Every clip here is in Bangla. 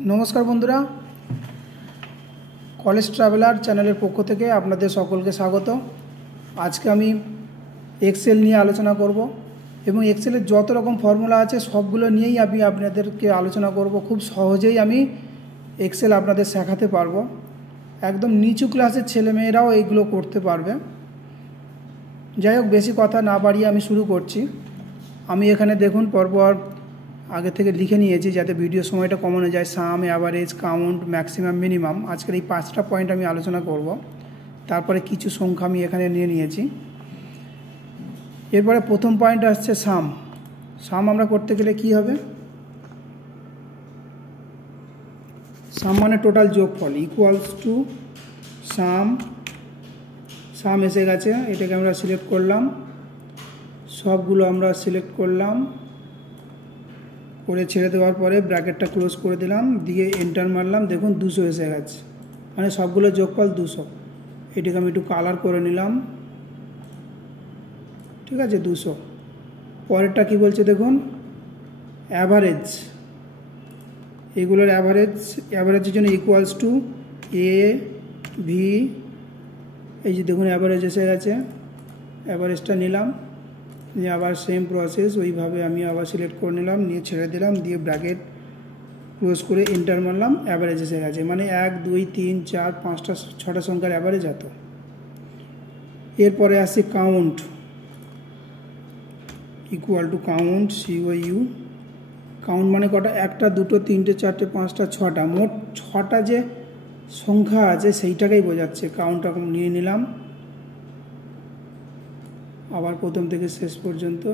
नमस्कार बंधुरा कलेज ट्रैवलर चैनल पक्ष থেকে আপনাদের সকলকে স্বাগত। আজকে আমি এক্সেল নিয়ে আলোচনা করব এবং এক্সেলের যত রকম ফর্মুলা আছে সবগুলো নিয়েই আমি আপনাদেরকে আলোচনা করব। খুব সহজেই আমি এক্সেল আপনাদের শেখাতে পারবো। একদম নিচু ক্লাসের ছেলেমেয়েরাও এইগুলো করতে পারবে। যাই হোক, বেশি কথা না বাড়িয়ে আমি শুরু করছি। আমি এখানে দেখুন পরপর आगे থেকে লিখে নিয়েছি যাতে ভিডিও সময়টা কমানো যায়। সাম, অ্যাভারেজ, কাউন্ট, ম্যাক্সিমাম, মিনিমাম। আজকের এই 5টা পয়েন্ট আমি আলোচনা করব। তারপরে কিছু সংখ্যা আমি এখানে নিয়ে নিয়েছি। এরপরে প্রথম পয়েন্ট আসছে সাম। সাম আমরা করতে গেলে কি হবে? সাম মানে টোটাল যোগফল ইকুয়ালস টু সাম। সাম এসে গেছে, এটাকে আমরা সিলেক্ট করলাম, সবগুলো আমরা সিলেক্ট করলাম, করে ছেড়ে দেওয়ার পরে ব্র্যাকেটটা ক্লোজ করে দিলাম, দিয়ে এন্টার মারলাম। দেখুন 200 এসে গেছে, মানে সবগুলো যোগফল 200। এটাকে আমি একটু কালার করে নিলাম, ঠিক আছে, 200। পরেরটা কি বলছে দেখুন, অ্যাভারেজ। এগুলোর অ্যাভারেজের জন্য ইকুয়ালস টু এ ভি। এই যে দেখুন অ্যাভারেজ এসে গেছে, অ্যাভারেজটা নিলাম, নিয়ে আবার সেম প্রসেস ওইভাবে আমি আবার সিলেক্ট করে নিলাম, নিয়ে ছেড়ে দিলাম, দিয়ে ব্র্যাকেট ক্লোজ করে এন্টার মারলাম। অ্যাভারেজ এসে গেছে, মানে 1 2 3 4 5টা 6টা সংখ্যার অ্যাভারেজ এত। এরপরে আসছে count, equal to count, COU। Count মানে কটা? 1টা 2টো 3টে 4টে 5টা 6টা, মোট 6টা যে সংখ্যা আছে সেইটাকেই বোঝাচ্ছে। কাউন্টটা নিয়ে নিলাম, আবার প্রথম থেকে শেষ পর্যন্ত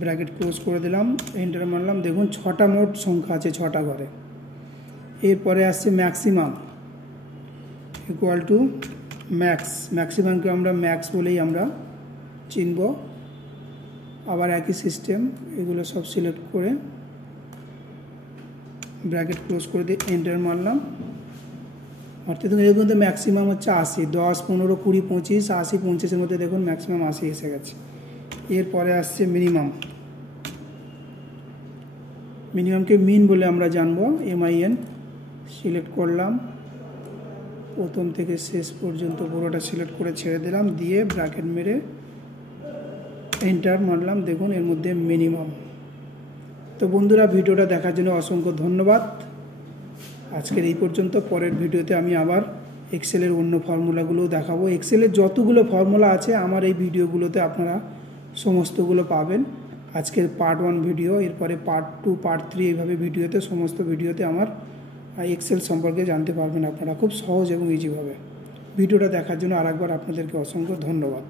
ব্র্যাকেট ক্লোজ করে দিলাম, এন্টার মারলাম। দেখুন 6টা মোট সংখ্যা আছে 6টা ঘরে। এরপরে আসছে ম্যাক্সিমাম, ইকুয়াল টু ম্যাক্স। ম্যাক্সিমামকে আমরা ম্যাক্স বলেই আমরা চিনব। আবার একই সিস্টেম, এগুলো সব সিলেক্ট করে ব্র্যাকেট ক্লোজ করে দিয়ে এন্টার মারলাম। অর্থাৎ এর মধ্যে ম্যাক্সিমাম হচ্ছে 80। 10 15 20 25 80 50-এর মধ্যে দেখুন ম্যাক্সিমাম 80 এসে গেছে। এরপরে আসছে মিনিমাম। মিনিমামকে মিন বলে আমরা জানবো, MIN। সিলেক্ট করলাম, প্রথম থেকে শেষ পর্যন্ত পুরোটা সিলেক্ট করে ছেড়ে দিলাম, দিয়ে ব্র্যাকেট মেরে এন্টার মারলাম। দেখুন এর মধ্যে মিনিমাম। তো বন্ধুরা, ভিডিওটা দেখার জন্য অসংখ্য ধন্যবাদ। আজকের এই পর্যন্ত। পরের ভিডিওতে আমি আবার এক্সেলের অন্য ফর্মুলাগুলোও দেখাবো। এক্সেলের যতগুলো ফর্মুলা আছে আমার এই ভিডিওগুলোতে আপনারা সমস্তগুলো পাবেন। আজকের পার্ট 1 ভিডিও, এরপরে পার্ট 2, পার্ট 3, এইভাবে ভিডিওতে সমস্ত ভিডিওতে আমার এক্সেল সম্পর্কে জানতে পারবেন আপনারা খুব সহজ এবং ইজিভাবে। ভিডিওটা দেখার জন্য আরেকবার আপনাদেরকে অসংখ্য ধন্যবাদ।